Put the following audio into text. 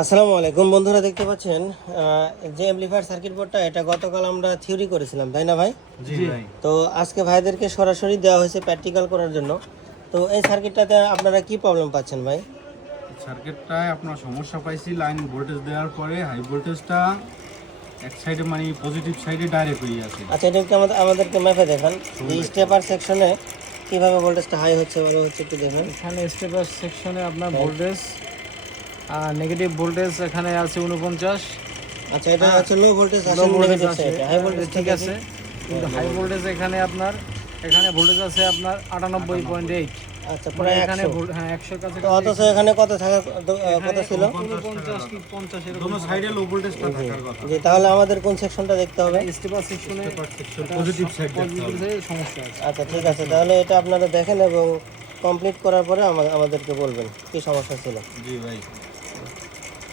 আসসালামু আলাইকুম বন্ধুরা, দেখতে পাচ্ছেন যে অ্যাম্পলিফায়ার সার্কিট বোর্ডটা, এটা গতকাল আমরা থিওরি করেছিলাম, তাই না ভাই? জি ভাই। তো আজকে ভাইদেরকে সরাসরি দেওয়া হয়েছে প্র্যাকটিক্যাল করার জন্য। তো এই সার্কিটটাতে আপনারা কি প্রবলেম পাচ্ছেন ভাই? সার্কিটটায় আপনার সমস্যা পাইছি, লাইন ভোল্টেজ দেওয়ার পরে হাই ভোল্টেজটা এক সাইডে মানে পজিটিভ সাইডে ডাইরেক্ট হয়ে আছে। আচ্ছা, এটা একটু আমাদেরকে ম্যাপে দেখান যে স্টেপার সেকশনে কিভাবে ভোল্টেজটা হাই হচ্ছে ভালো হচ্ছে, একটু দেখেন। এখানে স্টেপার সেকশনে আপনার ভোল্টেজ নেগেটিভ ভোল্টেজ এখানে আছে 49। আচ্ছা, এটা হচ্ছে লো ভোল্টেজ লো আসলে ভোল্টেজ নেগেটিভ আছে, সাইড, হাই ভোল্টেজ ঠিক আছে, কিন্তু হাই ভোল্টেজ এখানে আপনার এখানে ভোল্টেজ আছে আপনার 98.8। আচ্ছা, প্রায় এখানে 100। হ্যাঁ 100 কাছে। তো অথচ এখানে কত থাকা কত ছিল? 49 কি 50 এরকম। দোনো সাইডে লো ভোল্টেজটা থাকার কথা। জি, তাহলে আমাদের কোন সেকশনটা দেখতে হবে? স্টেপার সেকশনে পজিটিভ সাইড সমস্যা আছে। আচ্ছা, ঠিক আছে, তাহলে এটা আপনারা দেখেন এবং কমপ্লিট করার পরে আমাদেরকে বলবেন কি সমস্যা ছিল। জি ভাই।